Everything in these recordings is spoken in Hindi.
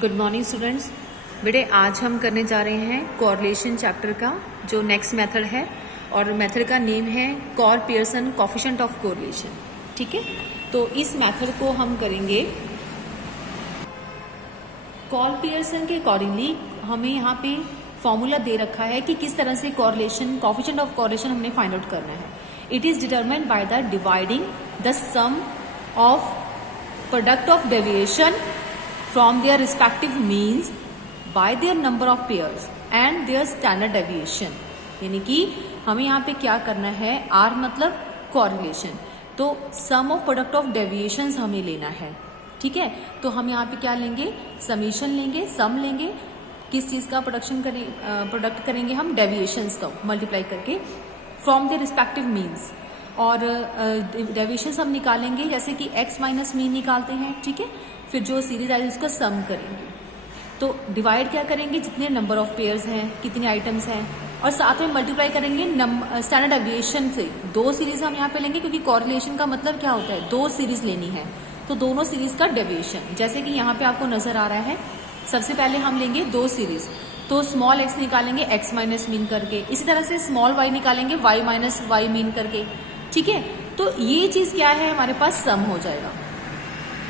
Good morning students. बेटे आज हम करने जा रहे हैं कोरिलेशन चैप्टर का जो नेक्स्ट मेथड है, और मेथड का नेम है Karl Pearson coefficient of correlation. ठीक है, तो इस मेथड को हम करेंगे कॉर पियर्सन के अकॉर्डिंगली। हमें यहाँ पे फॉर्मूला दे रखा है कि किस तरह से कोरिलेशन कोफिशिएंट ऑफ कोरिलेशन हमने फाइंड आउट करना है। It is determined by the dividing the sum of product of deviation from their respective means by their number of pairs and their standard deviation। यानी कि हमें यहाँ पे क्या करना है, R मतलब correlation, तो sum of product of deviations हमें लेना है। ठीक है, तो हम यहाँ पे क्या लेंगे, समीशन लेंगे, सम लेंगे, किस चीज का प्रोडक्ट करेंगे हम, डेविएशंस का मल्टीप्लाई करके फ्रॉम देयर रिस्पेक्टिव मीन्स, और डेविएशंस हम निकालेंगे जैसे कि x माइनस मीन निकालते हैं। ठीक है, फिर जो सीरीज आएगी उसका सम करेंगे, तो डिवाइड क्या करेंगे, जितने नंबर ऑफ पेयर्स हैं, कितने आइटम्स हैं, और साथ में मल्टीप्लाई करेंगे स्टैंडर्ड डेविएशन से। दो सीरीज हम यहाँ पे लेंगे क्योंकि कोरिलेशन का मतलब क्या होता है, दो सीरीज लेनी है, तो दोनों सीरीज का डेविएशन। जैसे कि यहाँ पे आपको नजर आ रहा है, सबसे पहले हम लेंगे दो सीरीज, तो स्मॉल एक्स निकालेंगे x माइनस मीन करके, इसी तरह से स्मॉल y निकालेंगे y माइनस वाई मीन करके। ठीक है, तो ये चीज क्या है, हमारे पास सम हो जाएगा।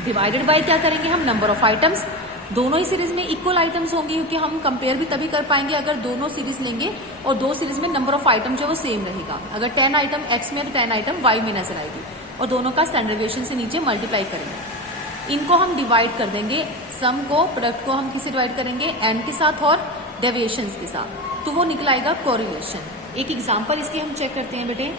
डिवाइडेड बाय क्या करेंगे हम, नंबर ऑफ आइटम्स। दोनों ही सीरीज में इक्वल आइटम्स होंगे, क्योंकि हम कंपेयर भी तभी कर पाएंगे अगर दोनों सीरीज लेंगे और दो सीरीज में नंबर ऑफ आइटम जो वो सेम रहेगा। अगर 10 आइटम x में तो 10 आइटम y में नजर आएगी, और दोनों का स्टैंडर्ड डेविएशन से नीचे मल्टीप्लाई करेंगे। इनको हम डिवाइड कर देंगे, सम को, प्रोडक्ट को हम किसे डिवाइड करेंगे, एंड के साथ और डेविएशंस के साथ, तो वो निकलाएगा कोरिलेशन। एक एग्जाम्पल इसके हम चेक करते हैं बेटे।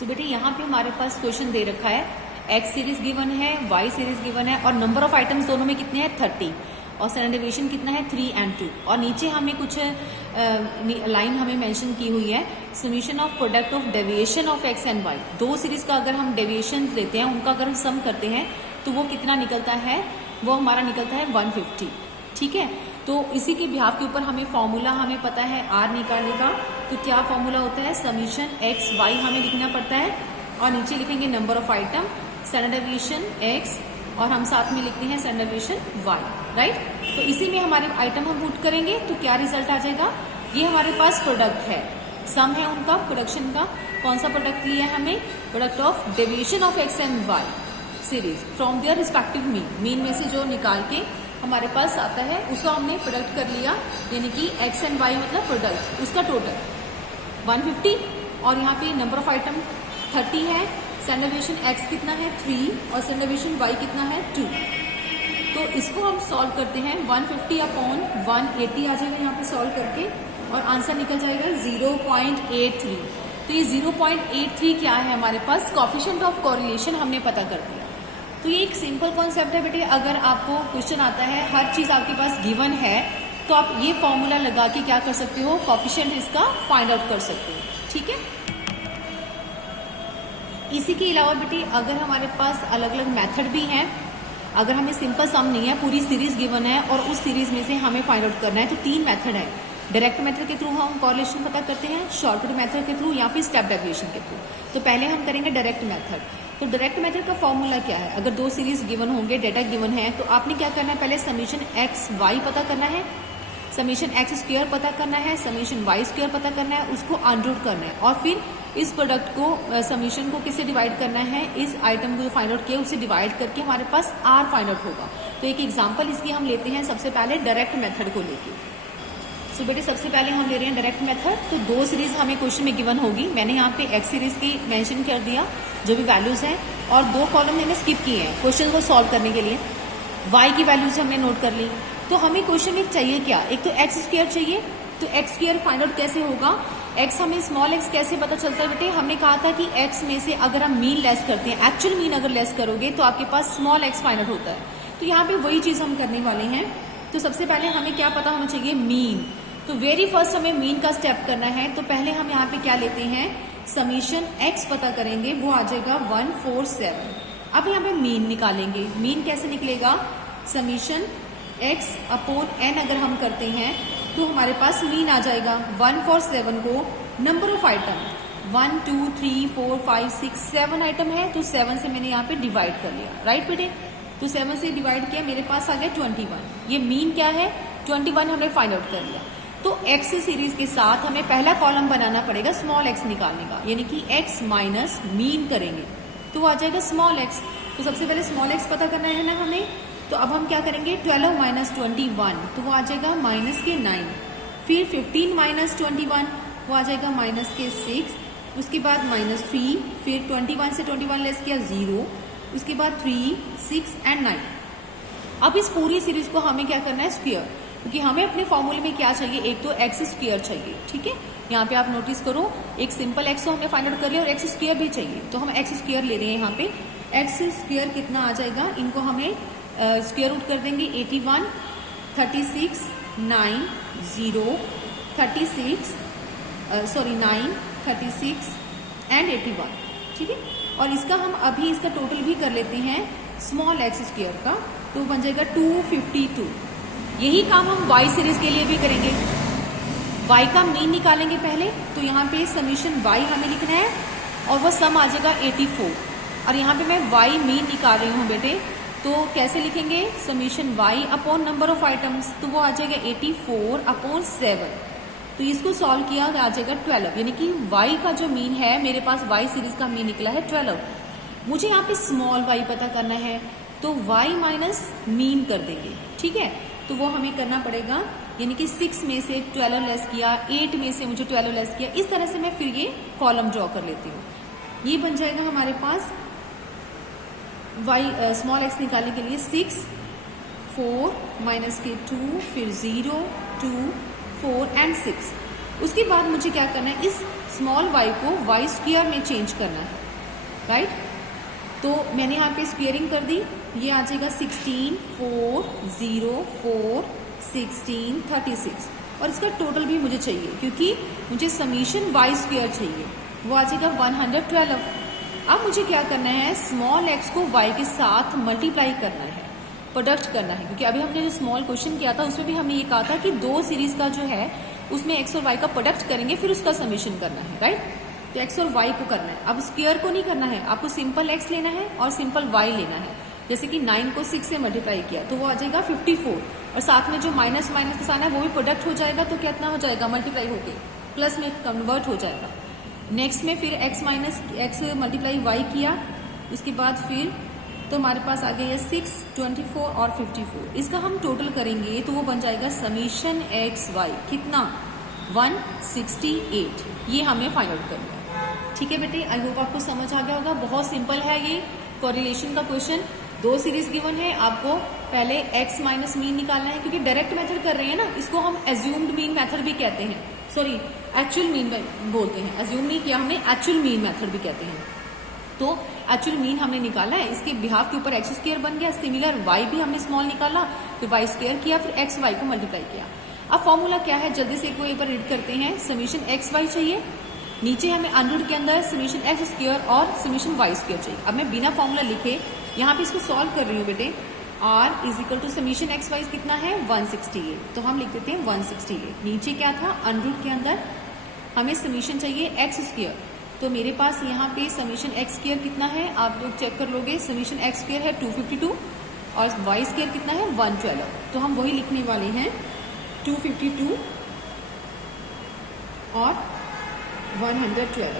तो बेटे यहाँ पे हमारे पास क्वेश्चन दे रखा है, x सीरीज गिवन है, y सीरीज गिवन है, और नंबर ऑफ आइटम्स दोनों में कितने हैं, 30, और स्टैंडर्ड डेविएशन कितना है, 3 and 2, और नीचे हमें कुछ लाइन हमें मेंशन की हुई है, summation of product of deviation of x and y। दो सीरीज का अगर हम डेविएशन लेते हैं, उनका अगर हम सम करते हैं तो वो कितना निकलता है, वो हमारा निकलता है 150। ठीक है, तो इसी के बिहाफ के ऊपर हमें फॉर्मूला हमें पता है R निकालने का, तो क्या फॉर्मूला होता है, समीशन x y हमें लिखना पड़ता है, और नीचे लिखेंगे number of item, standard deviation x, और हम साथ में लिखते हैं स्टैंडर्ड डेविएशन y। राइट, तो इसी में हमारे आइटम हम पुट करेंगे तो क्या रिजल्ट आ जाएगा, ये हमारे पास प्रोडक्ट है, सम है उनका प्रोडक्शन का। कौन सा प्रोडक्ट लिया है हमें, product of deviation of x and y series from their respective mean, mean में से जो निकाल के हमारे पास आता है उसका हमने प्रोडक्ट कर लिया, यानी कि x एंड y मतलब प्रोडक्ट, उसका टोटल 150, और यहाँ पे नंबर ऑफ आइटम 30 है, स्टैंडर्ड डेविएशन x कितना है 3, और स्टैंडर्ड डेविएशन y कितना है 2। तो इसको हम सॉल्व करते हैं, 150 अपॉन 180 आ जाएगा यहाँ पे सॉल्व करके, और आंसर निकल जाएगा 0.83। तो ये 0.83 क्या है हमारे पास, कोफिशिएंट ऑफ कोरिलेशन हमने पता कर दिया। तो ये एक सिंपल कॉन्सेप्ट है बेटे। अगर आपको क्वेश्चन आता है, हर चीज आपके पास गिवन है, तो आप ये फॉर्मूला लगा के क्या कर सकते हो, कोफिशिएंट इसका फाइंड आउट कर सकते हो। ठीक है, इसी के अलावा बेटे अगर हमारे पास अलग अलग मेथड भी हैं, अगर हमें सिंपल सम नहीं है, पूरी सीरीज गिवन है और उस सीरीज में से हमें फाइंड आउट करना है, तो 3 मेथड है। डायरेक्ट मेथड के थ्रू हम कोरिलेशन पता करते हैं, शॉर्टकट मेथड के थ्रू, या फिर स्टेप डेविएशन के थ्रू। तो पहले हम करेंगे डायरेक्ट मेथड। तो डायरेक्ट मेथड का फॉर्मूला क्या है, अगर दो सीरीज गिवन होंगे, डेटा गिवन है, तो आपने क्या करना है, पहले समीशन x y पता करना है, समीशन x स्क्वायर पता करना है, समीशन y स्क्वायर पता करना है, उसको अनरूट करना है, और फिर इस प्रोडक्ट को, समीशन को किससे डिवाइड करना है, इस आइटम को जो फाइंड आउट किया उसे डिवाइड करके हमारे पास R फाइंड आउट होगा। तो एक एग्जाम्पल इसकी हम लेते हैं, सबसे पहले डायरेक्ट मेथड को लेके। सो बेटे सबसे पहले हम ले रहे हैं डायरेक्ट मेथड। तो दो सीरीज हमें क्वेश्चन में गिवन होगी, मैंने यहाँ पे x सीरीज की मेंशन कर दिया जो भी वैल्यूज हैं, और 2 कॉलम मैंने स्किप किए हैं क्वेश्चन को सॉल्व करने के लिए। y की वैल्यूज हमने नोट कर ली। तो हमें क्वेश्चन में चाहिए क्या, एक तो x स्क्वायर चाहिए, तो x स्क्वायर फाइंड आउट कैसे होगा, x हमें स्मॉल x कैसे पता चलता है बेटे, हमने कहा था कि x में से अगर हम मीन लेस करते हैं, एक्चुअल मीन अगर लेस करोगे तो आपके पास स्मॉल x फाइंड आउट होता है। तो यहाँ पे वही चीज हम करने वाले हैं। तो सबसे पहले हमें क्या पता होना चाहिए, मीन। तो वेरी फर्स्ट हमें मीन का स्टेप करना है, तो पहले हम यहाँ पे क्या लेते हैं, समीशन x पता करेंगे, वो आ जाएगा 147। अब यहाँ पे मीन निकालेंगे, मीन कैसे निकलेगा, समीशन x अपॉन n अगर हम करते हैं तो हमारे पास मीन आ जाएगा। 147 को नंबर ऑफ आइटम 1 2 3 4 5 6 7 आइटम है, तो 7 से मैंने यहाँ पे डिवाइड कर लिया। राइट बेटे, तो 7 से डिवाइड किया, मेरे पास आ गया 21। ये मीन क्या है 21 हमने फाइंड आउट कर लिया। तो x सीरीज के साथ हमें पहला कॉलम बनाना पड़ेगा स्मॉल x निकालने का, यानी कि x माइनस मीन करेंगे तो आ जाएगा स्मॉल x। तो सबसे पहले स्मॉल x पता करना है ना हमें, तो अब हम क्या करेंगे 12 माइनस 21 तो वो आ जाएगा माइनस के 9, फिर 15 माइनस 21 वो आ जाएगा माइनस के 6, उसके बाद माइनस 3, फिर 21 से 21 लेस किया 0, उसके बाद 3, 6 एंड 9। अब इस पूरी सीरीज को हमें क्या करना है स्क्वायर, क्योंकि हमें अपने फॉर्मूले में क्या चाहिए, एक तो एक्स स्क्वायर चाहिए। ठीक है, यहाँ पे आप नोटिस करो एक सिंपल एक्स हमने फाइंड आउट कर लिया और एक्स स्क्वायर भी चाहिए, तो हम एक्स स्क्वायर ले रहे हैं। यहाँ पे एक्स स्क्वायर कितना आ जाएगा, इनको हमें स्क्वायर रूट कर देंगे 81, 36, 9, 0, 36 9, 36 एंड 81। ठीक है, और इसका हम अभी इसका टोटल भी कर लेते हैं स्मॉल एक्स स्क्वायर का, तो बन जाएगा 252। यही काम हम y सीरीज के लिए भी करेंगे। y का मीन निकालेंगे पहले, तो यहाँ पे समीशन y हमें लिखना है और वह सम आ जाएगा 84। और यहाँ पे मैं y मीन निकाल रही हूँ बेटे, तो कैसे लिखेंगे summation y upon number of items, तो वो आ जाएगा 84 अपॉन 7। तो इसको सॉल्व किया आ जाएगा 12, यानी कि y का जो मीन है मेरे पास y सीरीज का मीन निकला है 12। मुझे यहाँ पे स्मॉल y पता करना है, तो y माइनस मीन कर देंगे। ठीक है, तो वो हमें करना पड़ेगा, यानी कि 6 में से 12 लेस किया, 8 में से मुझे 12 लेस किया, इस तरह से मैं फिर ये कॉलम ड्रॉ कर लेती हूँ। ये बन जाएगा हमारे पास y स्मॉल x निकालने के लिए 6, 4 माइनस के 2, फिर 0, 2, 4 एंड 6। उसके बाद मुझे क्या करना है, इस स्मॉल y को y स्क्वायर में चेंज करना है, राइट। तो मैंने यहाँ पे स्क्वेयरिंग कर दी, ये आ जाएगा 16, 4, 0, 4, 16, 36 और इसका टोटल भी मुझे चाहिए क्योंकि मुझे समीशन y स्क्वायर चाहिए, वो आ जाएगा 112। अब मुझे क्या करना है, स्मॉल x को y के साथ मल्टीप्लाई करना है, प्रोडक्ट करना है, क्योंकि अभी हमने जो स्मॉल क्वेश्चन किया था उसमें भी हमने ये कहा था कि दो सीरीज का जो है उसमें x और y का प्रोडक्ट करेंगे फिर उसका समीशन करना है, राइट। तो x और y को करना है, अब स्क्वायर को नहीं करना है, आपको सिंपल x लेना है और सिंपल y लेना है। जैसे कि 9 को 6 से मल्टीप्लाई किया तो वो आ जाएगा 54 और साथ में जो माइनस माइनस का साइन है वो भी प्रोडक्ट हो जाएगा, तो कितना हो जाएगा मल्टीप्लाई होके प्लस में कन्वर्ट हो जाएगा। नेक्स्ट में फिर x minus x multiply y किया, उसके बाद फिर तो हमारे पास आ गया 6, 24 और 54। इसका हम टोटल करेंगे तो वो बन जाएगा समीशन एक्स वाई कितना 168। ये हमें फाइंड आउट करना है। ठीक है बेटे, आई होप आपको समझ आ गया होगा। बहुत सिंपल है ये कोरिलेशन का क्वेश्चन। दो सीरीज गिवन है, आपको पहले x माइनस मीन निकालना है, क्योंकि डायरेक्ट मेथड कर रहे हैं ना, इसको हम एज्यूम्ड मीन मेथड भी कहते हैं, सॉरी एक्चुअल मीन बोलते हैं। एज्यूम नहीं किया हमने, एक्चुअल मीन मेथड भी कहते हैं। तो एक्चुअल मीन हमने निकाला है, इसके बिहाफ के ऊपर एक्स स्क्वायर बन गया। सिमिलर y भी हमने स्मॉल निकाला, फिर y स्क्वायर किया, फिर एक्स वाई को मल्टीप्लाई किया। अब फॉर्मूला क्या है, जल्दी से एक बार रीड करते हैं। समीशन एक्स वाई चाहिए, नीचे हमें अंडररूट के अंदर समीशन एक्स स्क्वायर और समीशन वाई स्क्वायर चाहिए। अब मैं बिना फॉर्मूला लिखे यहाँ पे इसको सॉल्व कर रही हूँ बेटे। r is equal to summation X Y कितना है 168, तो हम लिख देते हैं 168। नीचे क्या था, अंडररूट के अंदर हमें समीशन चाहिए एक्स स्क्वायर, तो मेरे पास यहाँ पे समीशन एक्स स्क्वायर कितना है आप लोग चेक कर लोगे। समीशन एक्स स्क्वायर है 252 और वाई स्क्वायर कितना है 112, तो हम वही लिखने वाले हैं 252 और 112,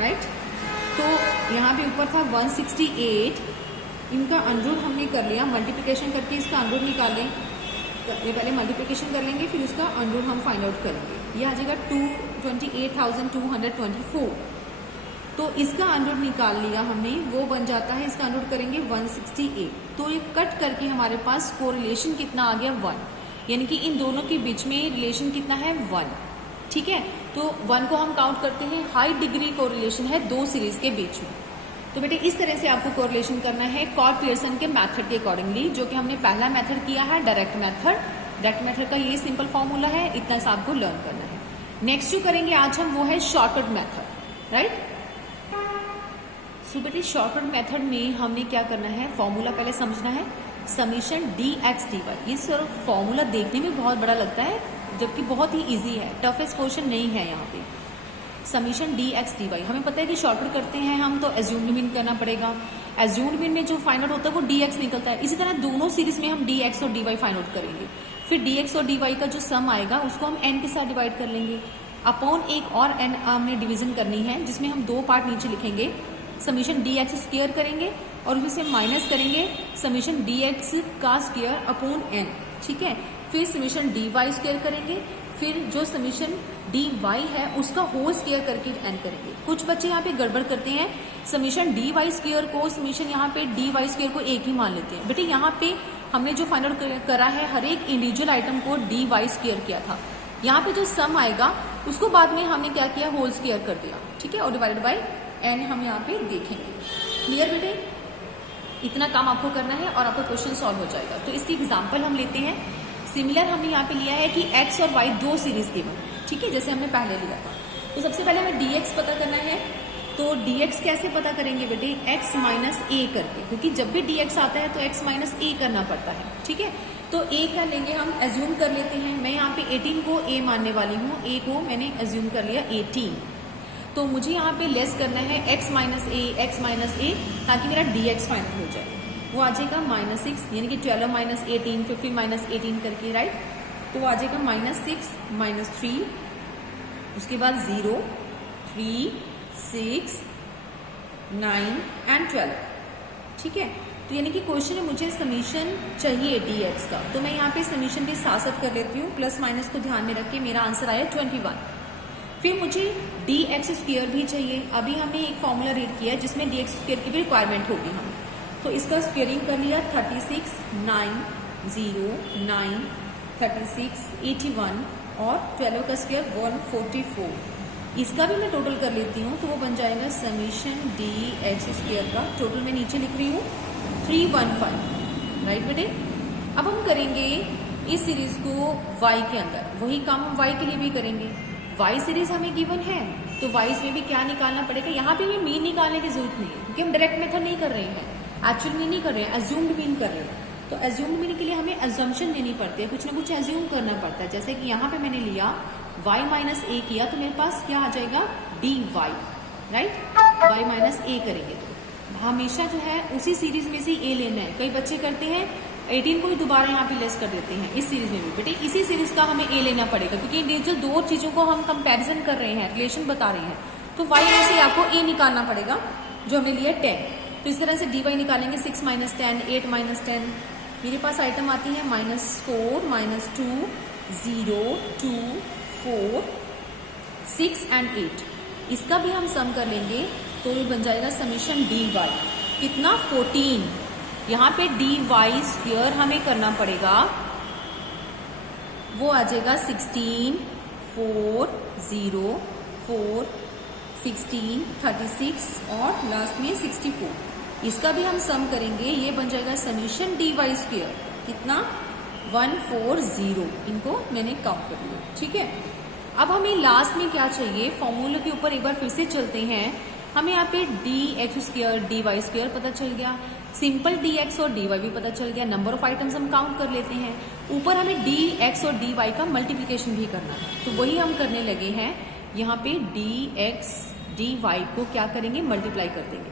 राइट। तो यहाँ पे ऊपर था 168, इनका अंडररूट हमने कर लिया, मल्टीप्लिकेशन करके इसका अंडररूट निकालें। ये पहले मल्टीप्लिकेशन कर लेंगे, फिर उसका अंडररूट हम फाइंड आउट करेंगे। ये आ जाएगा 228,224, तो इसका अंडररूट निकाल लिया हमने, वो बन जाता है, इसका अंडररूट करेंगे 168। तो ये कट करके हमारे पास कोरिलेशन कितना आ गया 1, यानी कि इन दोनों के बीच में रिलेशन कितना है 1। ठीक है, तो 1 को हम काउंट करते हैं, हाई डिग्री कोरिलेशन है दो सीरीज के बीच में। तो बेटे इस तरह से आपको कोरिलेशन करना है कॉट पियर्सन के मेथड के अकॉर्डिंगली, जो कि हमने पहला मेथड किया है डायरेक्ट मेथड। डायरेक्ट मेथड का ये सिंपल फॉर्मूला है, इतना सा आपको लर्न करना है। नेक्स्ट जो करेंगे आज हम वो है शॉर्टकट मेथड, राइट। सो बेटे शॉर्टकट मेथड में हमने क्या करना है, फॉर्मूला पहले समझना है, समीशन dx dy। ये सिर्फ फॉर्मूला देखने में बहुत बड़ा लगता है, जबकि बहुत ही इजी है, टफेस्ट क्वेश्चन नहीं है यहाँ पे। समीशन dx dy हमें पता है कि शॉर्टकट करते हैं हम तो एज्यूम्ड मीन करना पड़ेगा, एज्यूम्ड मीन में जो फाइंड आउट होता है वो dx निकलता है। इसी तरह दोनों सीरीज में हम dx और dy फाइंड आउट करेंगे। फिर dx और dy का जो सम आएगा उसको हम n के साथ डिवाइड कर लेंगे अपॉन एक और n हमने डिवीजन करनी है जिसमें हम दो पार्ट नीचे लिखेंगे, समीशन dx स्क्वायर करेंगे और उसे माइनस करेंगे समीशन dx का स्क्वायर अपॉन n, ठीक है। फिर समीशन dy स्क्वायर करेंगे, फिर जो समीशन dy है उसका होल स्क्वायर करके n करेंगे। कुछ बच्चे यहाँ पे गड़बड़ करते हैं, समीशन dy स्क्वायर को समीशन यहाँ पे dy स्क्वायर को एक ही मान लेते हैं। बेटे यहाँ पे हमने जो फाइंड आउट करा है हर एक इंडिविजुअल आइटम को dy स्क्वायर किया था। यहाँ पे जो सम आएगा उसको बाद में हमने क्या किया, होल स्क्वायर कर दिया, ठीक है, और डिवाइडेड बाय n हम यहाँ पे देखेंगे। क्लियर बेटे, इतना काम आपको करना है और आपका क्वेश्चन सॉल्व हो जाएगा। तो इसकी एग्जाम्पल हम लेते हैं। सिमिलर हमने यहाँ पे लिया है कि x और y दो सीरीज गिवन, ठीक है, जैसे हमने पहले लिया था। तो सबसे पहले हमें dx पता करना है। तो dx कैसे पता करेंगे बेटे, x माइनस a करके, क्योंकि जब भी dx आता है तो x माइनस a करना पड़ता है, ठीक है। तो a क्या लेंगे हम, एज्यूम कर लेते हैं। मैं यहाँ पे 18 को a मानने वाली हूँ, a को मैंने एज्यूम कर लिया 18। तो मुझे यहाँ पे लेस करना है x माइनस a ताकि मेरा dx फाइनल हो जाए। वो आ जाएगा -6, यानी कि 12 माइनस 18, 15 माइनस 18 करके, राइट। तो वो आ जाएगा -6 -3, उसके बाद 0, 3, 6, 9 एंड 12, ठीक है। तो यानी कि क्वेश्चन में मुझे समीशन चाहिए dx का, तो मैं यहाँ पे समीशन भी साथ कर लेती हूँ, प्लस माइनस को ध्यान में रख के मेरा आंसर आया 21। फिर मुझे dx स्क्वायर भी चाहिए। अभी हमने एक फॉर्मूला रीड किया जिसमें dx स्क्वायर की भी रिक्वायरमेंट होगी हमें, तो इसका स्क्वायरिंग कर लिया 36, 9, 0, 9, 36, 81 और 12 का स्क्वायर 144। इसका भी मैं टोटल कर लेती हूँ तो वो बन जाएगा समीशन dx स्क्वायर का टोटल मैं नीचे लिख रही हूँ 315, राइट बेटे। अब हम करेंगे इस सीरीज को y के अंदर, वही काम हम y के लिए भी करेंगे। y सीरीज हमें गिवन है तो y में भी क्या निकालना पड़ेगा, यहाँ पे भी मीन निकालने की जरूरत नहीं है क्योंकि हम डायरेक्ट मेथड नहीं कर रहे हैं, एक्चुअल मीन नहीं कर रहे हैं, एज्यूम्ड मीन कर रहे हैं। तो एज्यूम्ड मीन के लिए हमें एजम्पशन देनी पड़ती है, कुछ ना कुछ एज्यूम करना पड़ता है। जैसे कि यहाँ पे मैंने लिया y माइनस a किया तो मेरे पास क्या आ जाएगा dy, right. y minus a करेंगे तो हमेशा जो है उसी सीरीज में से a लेना है। कई बच्चे करते हैं 18 को ही दोबारा यहाँ पे लेस कर देते हैं, इस सीरीज में भी बेटे इसी सीरीज का हमें a लेना पड़ेगा क्योंकि इंडिविजुअल दो चीजों को हम कंपैरिजन कर रहे हैं, रिलेशन बता रहे हैं। तो y में से आपको a निकालना पड़ेगा जो हमने लिया 10। तो इस तरह से dy निकालेंगे 6 माइनस 10, 8 माइनस 10। मेरे पास आइटम आती है -4, -2, 0, 2, 4, 6 एंड 8। इसका भी हम सम कर लेंगे तो ये बन जाएगा समीशन dy कितना 14। यहाँ पे dy स्क्वायर हमें करना पड़ेगा, वो आ जाएगा 16, 4, 0, 4, 16, 36 और लास्ट में 64। इसका भी हम सम करेंगे, ये बन जाएगा समीशन dy स्क्वायर कितना 140। इनको मैंने काउंट कर लिया, ठीक है। अब हमें लास्ट में क्या चाहिए, फॉर्मूले के ऊपर एक बार फिर से चलते हैं। हमें यहाँ पे dx स्क्वायर dy स्क्वायर पता चल गया, सिंपल dx और dy भी पता चल गया, नंबर ऑफ आइटम्स हम काउंट कर लेते हैं। ऊपर हमें dx और dy का मल्टीप्लिकेशन भी करना है तो वही हम करने लगे हैं। यहाँ पे dx dy को क्या करेंगे, मल्टीप्लाई कर देंगे,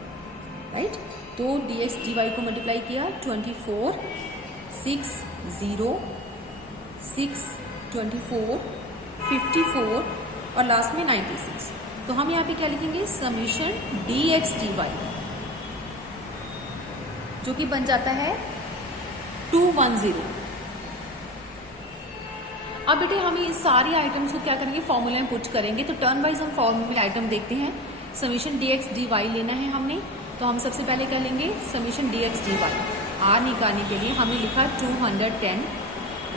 राइट। तो dx dy को मल्टीप्लाई किया 24, 6, 0, 6, 24, 54 और लास्ट में 96। तो हम यहाँ पे क्या लिखेंगे, समीशन dx dy जो कि बन जाता है 210। अब बेटे हम ये सारी आइटम्स को क्या करेंगे, फॉर्मूला में पुट करेंगे। तो टर्न वाइज हम फॉर्मूला आइटम देखते हैं। समीशन dx dy लेना है हमने, तो हम सबसे पहले क्या लेंगे, समीशन dx dy। r निकालने के लिए हमने लिखा 210।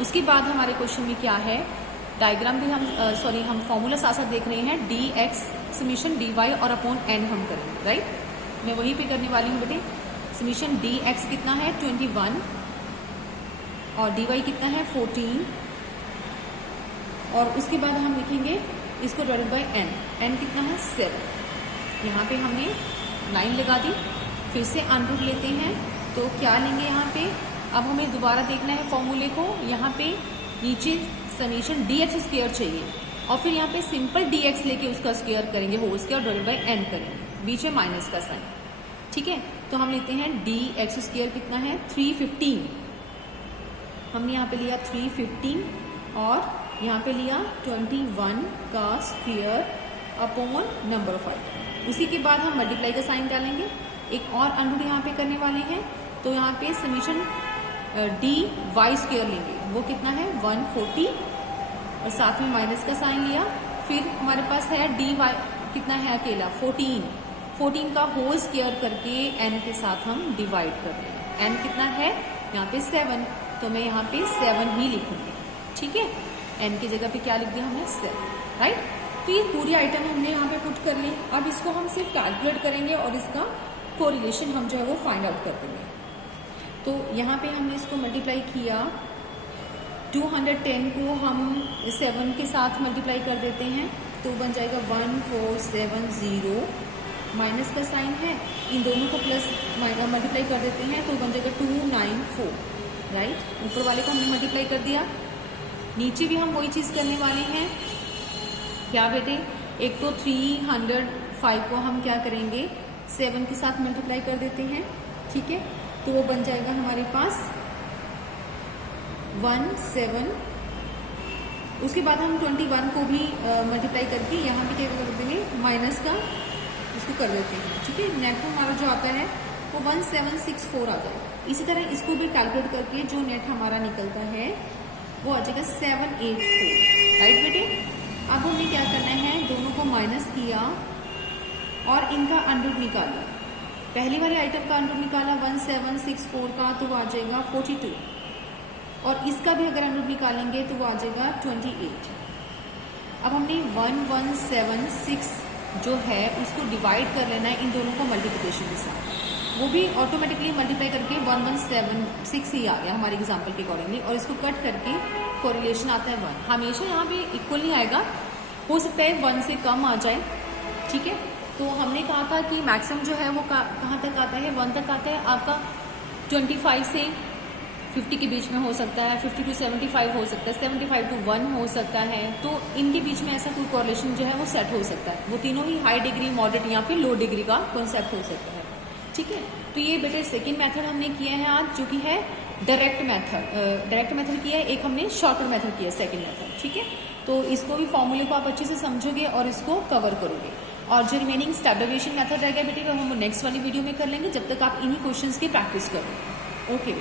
उसके बाद हमारे क्वेश्चन में क्या है, डायग्राम भी हम हम फॉर्मूला साथ साथ देख रहे हैं। dx समीशन dy और अपॉन n हम करेंगे, राइट। मैं वहीं पे करने वाली हूँ बेटे। समीशन dx कितना है 21 और dy कितना है 14 और उसके बाद हम लिखेंगे इसको डिवाइडेड बाय n कितना है 7। यहाँ पे हमने लाइन लगा दी, फिर से अनरूट लेते हैं तो क्या लेंगे यहाँ पे। अब हमें दोबारा देखना है फॉर्मूले को, यहाँ पे नीचे समीशन dx स्क्वायर चाहिए और फिर यहाँ पे सिंपल dx लेके उसका स्क्वायर करेंगे, whole square divided by n करेंगे, बीच में माइनस का साइन, ठीक है। तो हम लेते हैं डी एक्स स्क्वायर कितना है 315, हमने यहाँ पे लिया 315 और यहाँ पे लिया 21 का square upon number of item. उसी के बाद हम मल्टीप्लाई का साइन डालेंगे, एक और अंडर यहाँ पे करने वाले हैं, तो यहाँ पे समीशन डी वाई स्क्वायर लेंगे, वो कितना है 140 और साथ में माइनस का साइन लिया। फिर हमारे पास है डी वाई कितना है अकेला 14 का होल स्क्वायर करके एन के साथ हम डिवाइड कर रहे हैं। एन कितना है यहाँ पे 7, तो मैं यहाँ पे 7 ही लिखूंगी, ठीक है। एन की जगह पे क्या लिख दिया हमने 7, राइट। तो ये पूरी आइटम हमने यहाँ पे पुट कर ली। अब इसको हम सिर्फ कैलकुलेट करेंगे और इसका कोरिलेशन हम जो है वो फाइंड आउट कर देंगे। तो यहाँ पे हमने इसको मल्टीप्लाई किया, 210 को हम 7 के साथ मल्टीप्लाई कर देते हैं, तो बन जाएगा 1470, माइनस का साइन है, इन दोनों को प्लस मल्टीप्लाई कर देते हैं तो बन जाएगा 294, राइट। ऊपर वाले को हमने मल्टीप्लाई कर दिया, नीचे भी हम वही चीज़ करने वाले हैं। क्या बेटे, एक तो 305 को हम क्या करेंगे 7 के साथ मल्टीप्लाई कर देते हैं, ठीक है। तो वो बन जाएगा हमारे पास 17। उसके बाद हम 21 को भी मल्टीप्लाई करके यहाँ पे क्या कर देंगे माइनस का इसको कर देते हैं, ठीक है। नेट हमारा जो आता है वो 1764 आ जाएगा। इसी तरह इसको भी कैलकुलेट करके जो नेट हमारा निकलता है वो आ जाएगा 784, राइट बेटे। अब हमें क्या करना है, दोनों को माइनस किया और इनका अंडर निकाला। पहली वाली आइटम का अंडर निकाला 1764 का, तो वो आ जाएगा 42, और इसका भी अगर अंडर निकालेंगे तो वो आ जाएगा 28। अब हमने 1176 जो है उसको डिवाइड कर लेना है इन दोनों को मल्टीप्लिकेशन के साथ, वो भी ऑटोमेटिकली मल्टीप्लाई करके 1176 ही आ गया हमारे एग्जाम्पल के अकॉर्डिंगली। और इसको कट करके कोरिलेशन आता है 1, हमेशा यहाँ पे इक्वल नहीं आएगा, हो सकता है 1 से कम आ जाए, ठीक है। तो हमने कहा था कि मैक्सिमम जो है वो कहाँ तक आता है 1 तक आता है आपका, 25 से 50 के बीच में हो सकता है, 50 to 75 हो सकता है, 75 to 1 हो सकता है। तो इनके बीच में ऐसा कोई कोरिलेशन जो है वो सेट हो सकता है, वो तीनों ही हाई डिग्री, मॉडरेट या फिर लो डिग्री का कॉन्सेप्ट हो सकता है, ठीक है। तो ये बेटे सेकेंड मेथड हमने किया है आज, जो कि है डायरेक्ट मेथड किया है, एक हमने शॉर्टर मेथड किया सेकेंड मेथड, ठीक है। तो इसको भी फॉर्मूले को आप अच्छे से समझोगे और इसको कवर करोगे, और जो रिमेनिंग स्टैंडर्डाइजेशन मेथड रह गया बेटे वो हम नेक्स्ट वाली वीडियो में कर लेंगे, जब तक आप इन्हीं क्वेश्चंस की प्रैक्टिस करो। ओके।